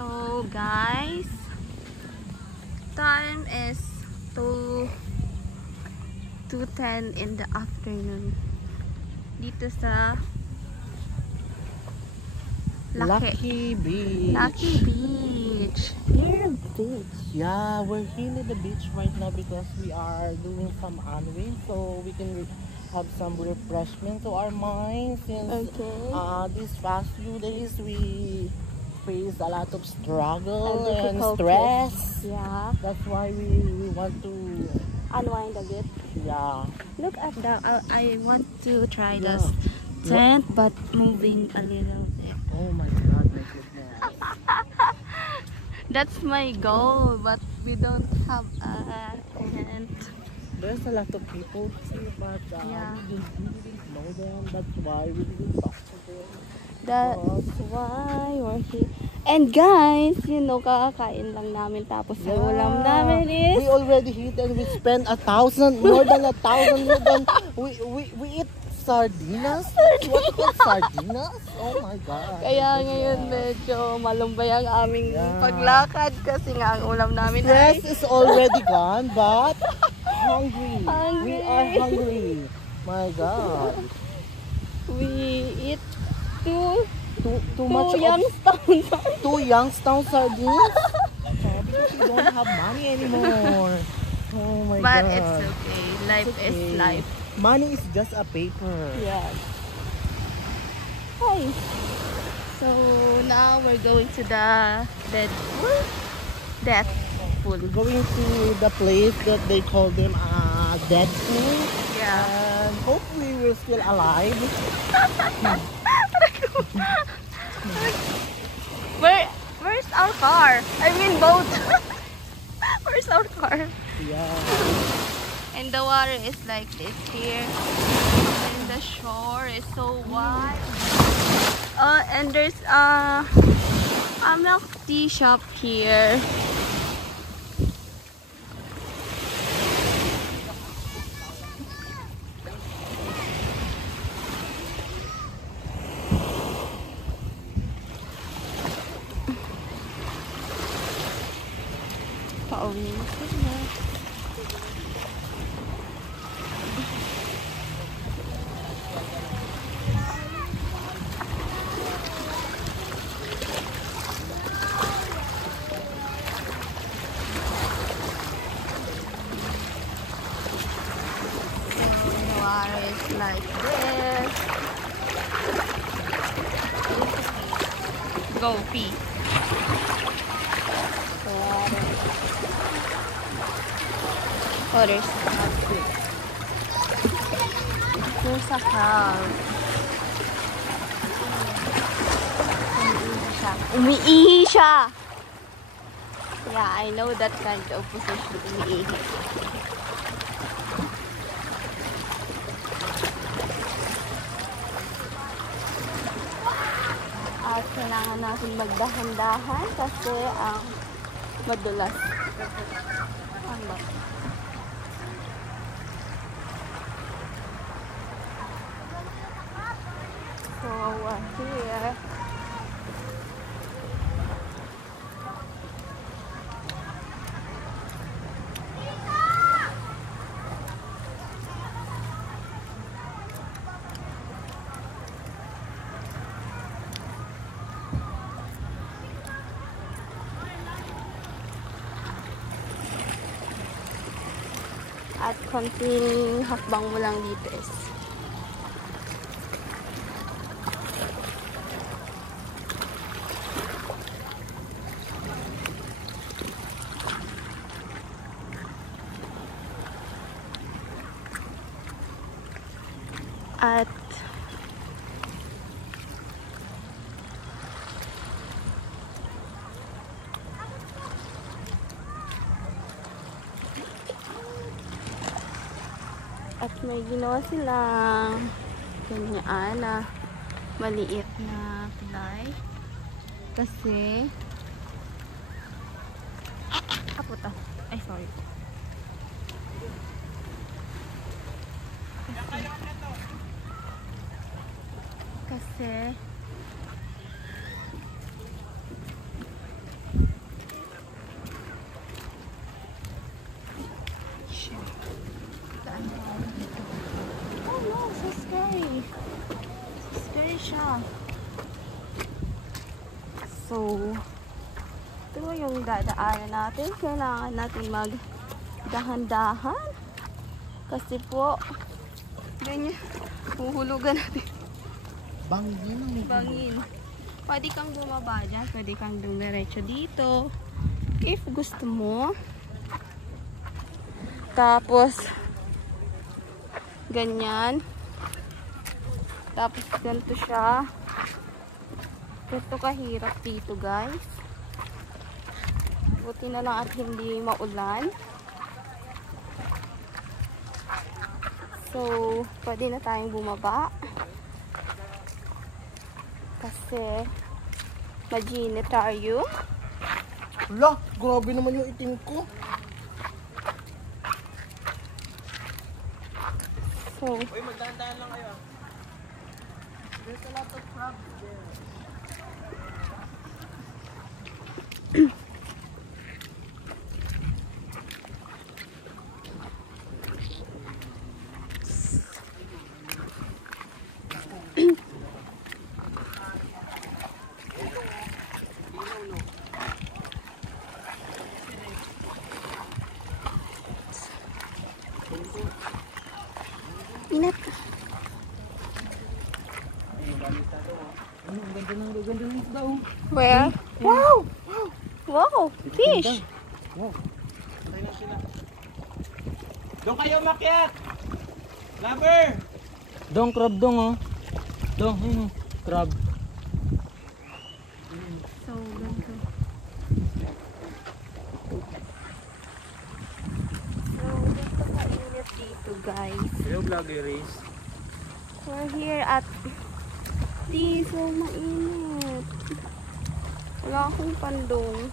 So guys, time is 2:10 in the afternoon. Dito sa Lucky Beach. Lucky Beach. Here beach. Yeah, we're here at the beach right now because we are doing some unwind, so we can have some refreshment to our minds. Since these past few days we face a lot of struggle and stress. Yeah. That's why we want to Unwind a bit. Yeah. Look at the. I want to try this tent, but moving a little bit. Oh my God, my goodness. That's my goal, but we don't have a tent. There's a lot of people here, but we didn't know them. That's why we didn't talk to them. That's why we're here. And guys, you know, kakakain lang namin tapos ang ulam namin is... We already hit and we spent more than 1,000. We eat sardinas? What called sardinas? Oh my God. Kaya ngayon medyo malumbay ang aming paglakad kasi nga ang ulam namin Stress is already gone, but hungry. We are hungry. My God. We eat too much Youngstown. 2 Youngstown sardines? Because we don't have money anymore. Oh my God. But it's okay. Life is life. Money is just a paper. Yes. Hi. So now we're going to the death pool. We're going to the place that they call them dead pool. Yeah. And hopefully we're still alive. Where's our car? I mean boat. Where's our car? Yeah. And the water is like this here. And the shore is so wide. And there's a milk tea shop here. Pauwi na sila. Like this. Go pee. Oh, there's a cow. Umiihi siya. Yeah, I know that kind of position. Umiihi. At kailangan natin magdahan-dahan kasi ang madulas. So here. At konting hakbang mo lang dito is at may ginawa silang ganyan na maliit na tulay kasi puta. Ay, sorry. Kasi So, ito yung dadaanan natin. Kailangan natin magdahan-dahan. Kasi po, ganyan, huhulugan natin. Bangin. Bangin. Pwede kang bumaba dyan. Pwede kang dumiretso dito. If gusto mo. Tapos, ganyan. Tapos, ganito siya. Ganito kahirap dito, guys. Buti na lang at hindi maulan. So, pwede na tayong bumaba. Kasi, maginit tayo. Wala, grabe naman yung itim ko. So, Uy, magdahan-dahan lang kayo. There's a lot of crabs there. inat. Ganda ng isda, oh. Where? Wow! Wow! Fish! Wow. Patay na sila. Doon kayo makyat! Lover! Dong, crab dong, oh. Dong, ayun, oh. Crab. So, ganito. So, ganito ka-init dito, guys. Hello, vloggeries. We're here at so mainit. Wala akong pandong.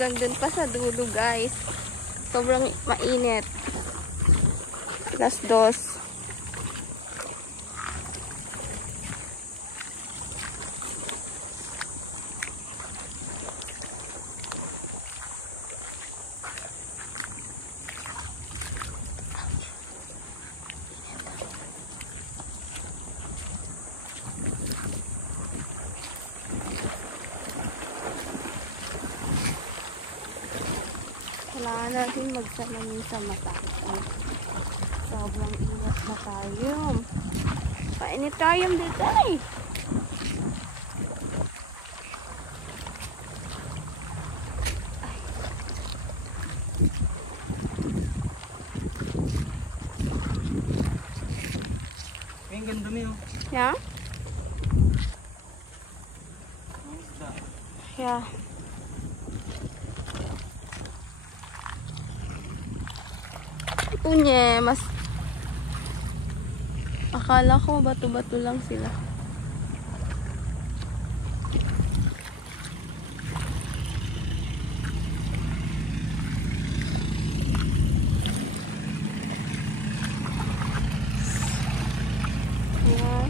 Hanggang dun pa sa dulo, guys. Sobrang mainit. +2. Kailangan natin magsalamin sa mata. Sobrang init na tayo. Painit tayo dito eh. Ang ganda niyo. Yeah? Yeah. Punye, mas akala ko bato-bato lang sila. Ayan.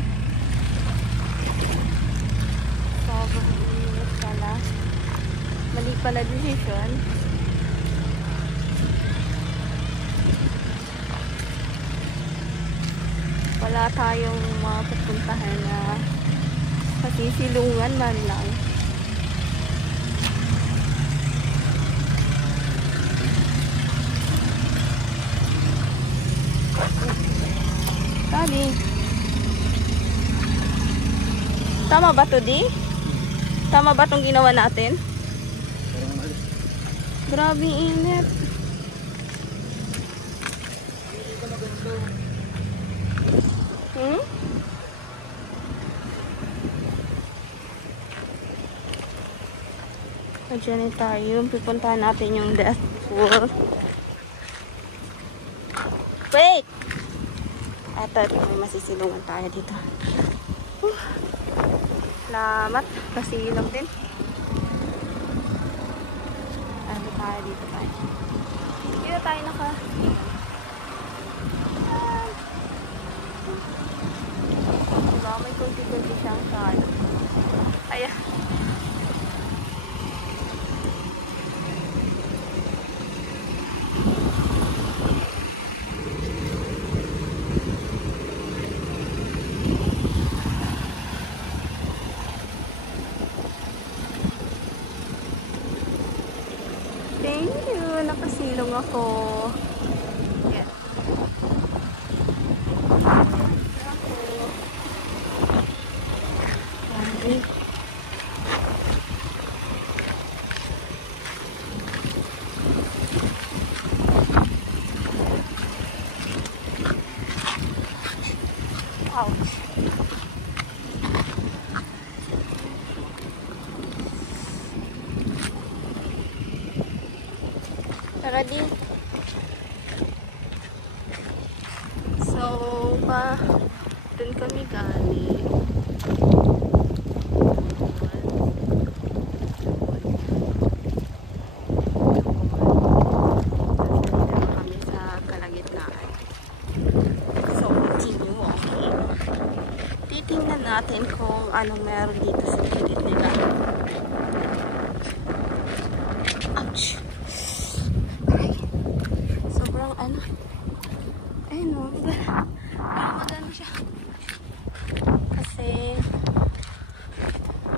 Sobrang init pala. Mali pala decision. Wala tayong mapupuntahan na pasisilungan man lang. Tali. Tama ba to, di? Tama ba itong ginawa natin? Grabe init. Diyan tayo. Pupuntahan natin yung death pool. Wait! Ito, may masisilungan tayo dito. Salamat. Kasilong din. Ano tayo dito tayo? Dito tayo diba, may kunti-kunti siyang saan. Ayan. Thank you. Nakasilong ako. Yan. Ouch. Tara di. So, dun kami galing. Kami sa kalagitnaan. So, continue walking. Titingnan natin kung anong meron dito sa gilid nila. Ouch! Sobrang ano. Ayun o. Pero magano siya. Kasi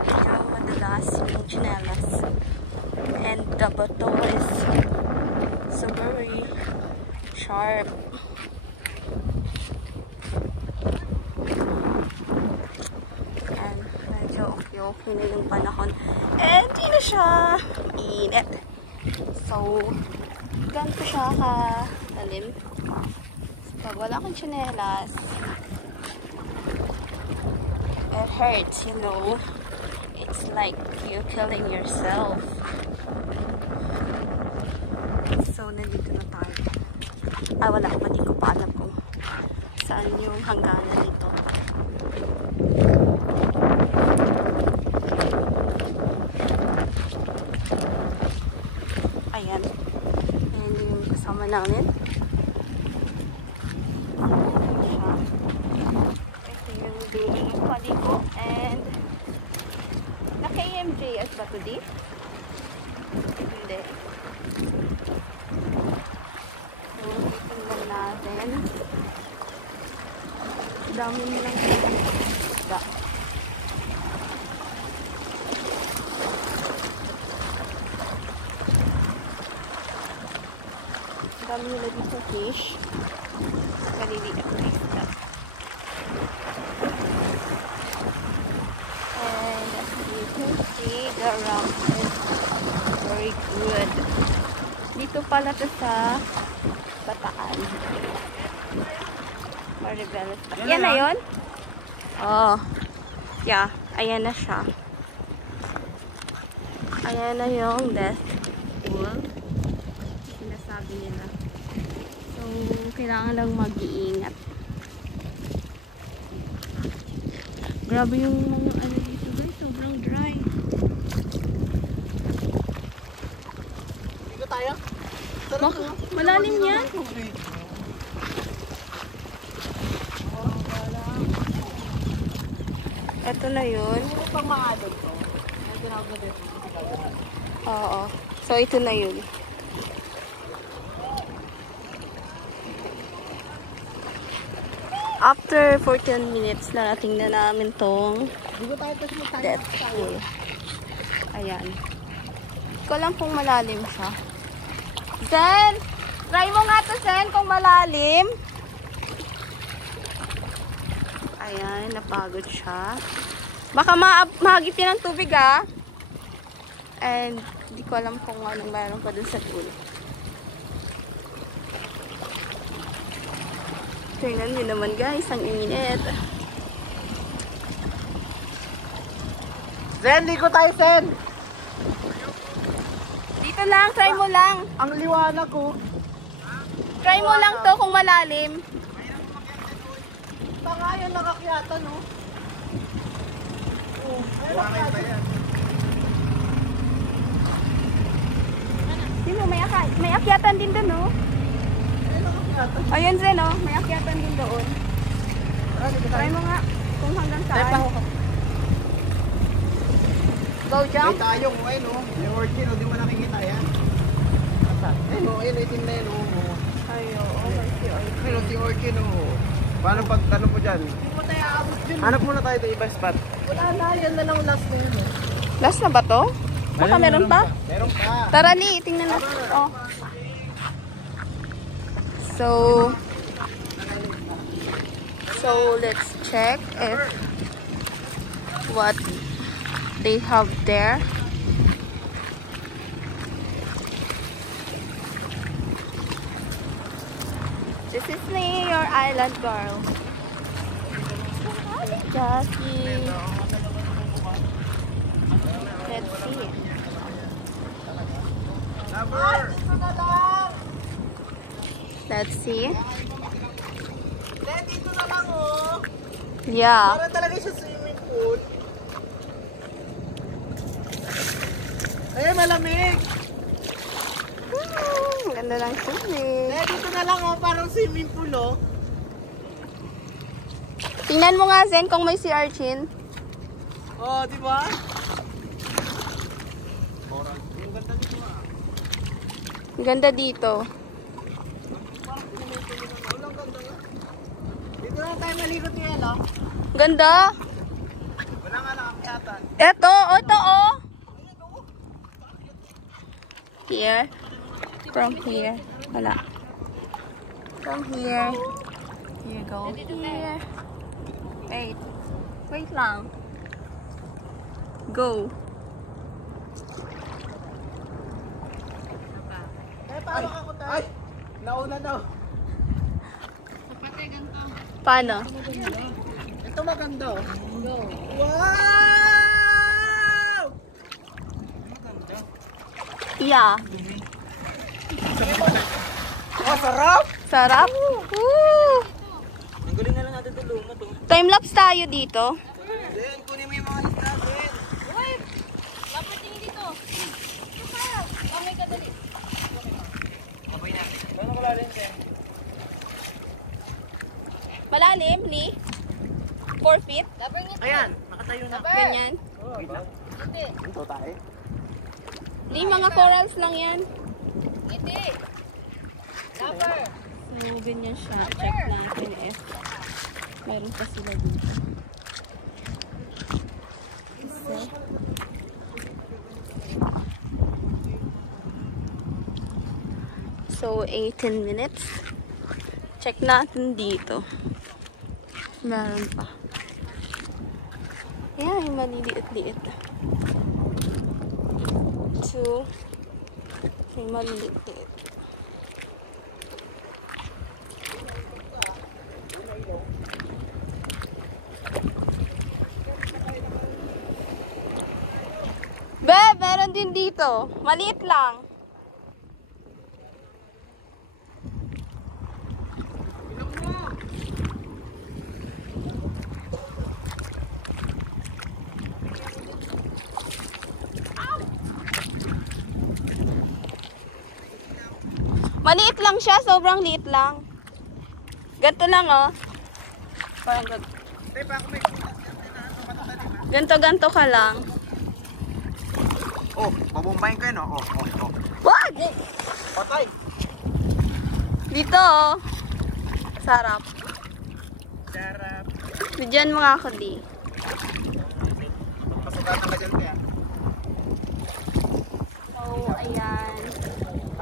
medyo madalas yung chinelas. And the bato is so very sharp. And medyo okay na yung panahon. And di na siya init. So, ganito siya ka-talim. Pag wala kang tsinelas, it hurts, you know. It's like you're killing yourself. So, nandito na tayo. Ay, wala pa. Di ko pa alam kung saan yung hangganan dito. Ayan. Ayan yung kasama namin. Ito yung dulo ng paliko. And naka-AMJS ba ito di? Hindi. So, tingnan natin. Dami nilang isda. Dami nila dito fish. Kaliliit na isda. And as you can see, the ramp is very good. Dito pala ito sa Bataan. Maribeles. Yan na yun? Oh. Yeah. Ayan na siya. Ayan na yung death pool. Sinasabi nila. So, kailangan lang mag-iingat. Grabe yung mga ano dito guys. Sobrang dry. Dito tayo? Malalim yan. Ito na yun. Pang mga adult to. Ang tinawag na dito. Oo. So, ito na yun. After 14 minutes, narating na namin tong death pool. Ayan. Hindi ko alam kung malalim siya. Zen! Try mo nga to, Zen, kung malalim. Ayan, napagod siya. Baka mahagip yan ng tubig, ah. And, hindi ko alam kung anong mayroon pa dun sa pool. Tingnan nyo naman, guys. Ang init. Zen, ligo tayo, Zen! Dito lang, try mo lang. Ang liwanag ko. Try mo lang to kung malalim. Baka yan nakakyata, no? Oh, Di mo, may akyatan din doon, no? Ayun, Zen, no? May akyatan din doon. Try mo nga kung hanggang saan. Go jump. May tayong, ayun o. May orchid o, di mo nakikita yan. Ayun o, ayun, itim na yun o. Ayo, okay. Ayun o, si orchid o. Paano pag tanong mo dyan? Hindi mo tayo aabot dyan. Hanap muna tayo ito iba spot. Wala na, yan na lang last na yun. Last na ba to? Baka meron pa? Meron pa. Tara, Li, tingnan natin. Oh. So let's check if what they have there. This is me, your island girl. Hi, Jackie. Let's see. Let's see. Dito na lang oh. Yeah. Para talaga siya swimming pool. Ay, malamig. Ganda ng tubig. Dito na lang oh, parang swimming pool oh. Tingnan mo nga, Zen, kung may sea urchin. Oh, di ba? Ang ganda dito. Dito lang tayo maligot niya, no? Ganda. Wala nga nakakyatan. Ito, oh. Here. From here. Wala. From here. Here you go. Here. Wait. Wait lang. Go. Paano ako tayo? Ay! Nauna daw. Paano? Ito maganda oh. Wow! Yeah. Oh, sarap! Sarap. Woo! Ang galing na lang natin ito lumot oh. Time-lapse tayo dito. Then, kunin mo yung mga isda, then. Malalim, Li? 4 feet? Ayan, nakatayo na. Ganyan. Ito tayo. Li, mga corals lang yan. So, ganyan siya. Check natin if mayroon pa sila dito. So, 18 minutes. Check natin dito. Meron pa. Ayan, yung maliliit-liit. 2. Yung maliliit-liit. Be, meron din dito. Maliit lang. Maliit lang siya, sobrang liit lang. Ganto lang oh. Parang ganto ka lang. Oh, babombayin ko yun oh. Oh. Wag! Patay! Dito oh. Sarap. Sarap. Bigyan mo nga ako di. Pasugatan ka dyan kaya. So, ayan.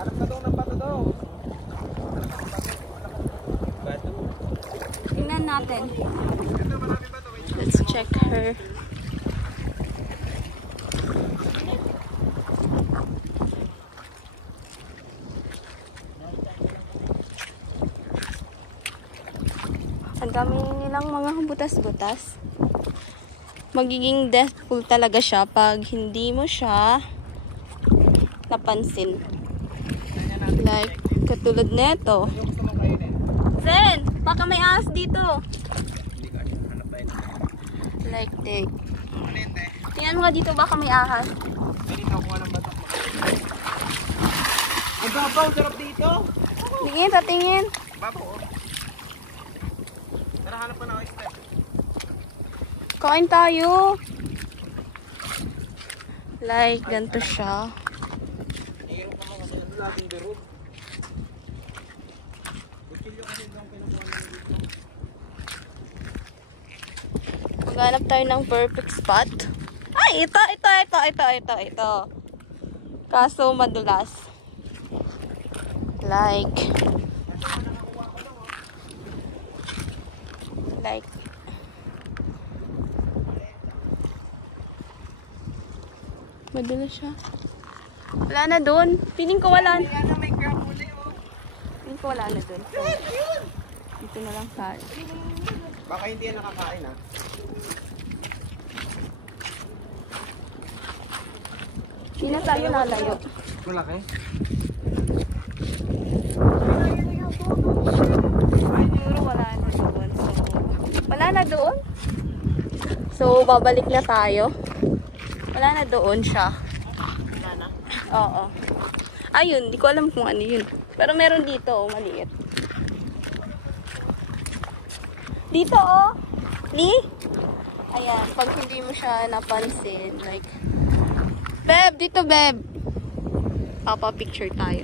Hanap na daw ng bato daw. Tingnan natin. Let's check her. Ang dami nilang mga butas-butas. Magiging deathful talaga siya pag hindi mo siya napansin. Like, katulad neto. Zen, baka may ahas dito. Like, Tingnan mo nga dito, baka may ahas. Ganito ako ng batak mo. Ang babaw, sarap dito. Tingin, tatingin. Babaw, oh. Tara, hanap pa na oyster. Kain tayo. Like, ganito siya. Iirok naman kasi ano natin biro. Kutsilyo kasi lang pinabuhan namin dito. Maghanap tayo ng perfect spot. Ay, ito. Kaso madulas. Like. Madulas siya. Wala na doon. Feeling ko wala na. Yan na, may crab uli, oh. Feeling ko wala na doon. So, dito na lang tayo. Baka hindi yan nakakain, ha? Hindi na tayo lalayo. Malaki? Siguro wala na doon. Wala na doon? So, babalik na tayo. Wala na doon siya. Wala na. Oo. Ayun, di ko alam kung ano yun. Pero meron dito, oh, maliit. Dito, oh. Lee? Ayan, pag hindi mo siya napansin, like, Beb, dito, Beb. Papa-picture tayo.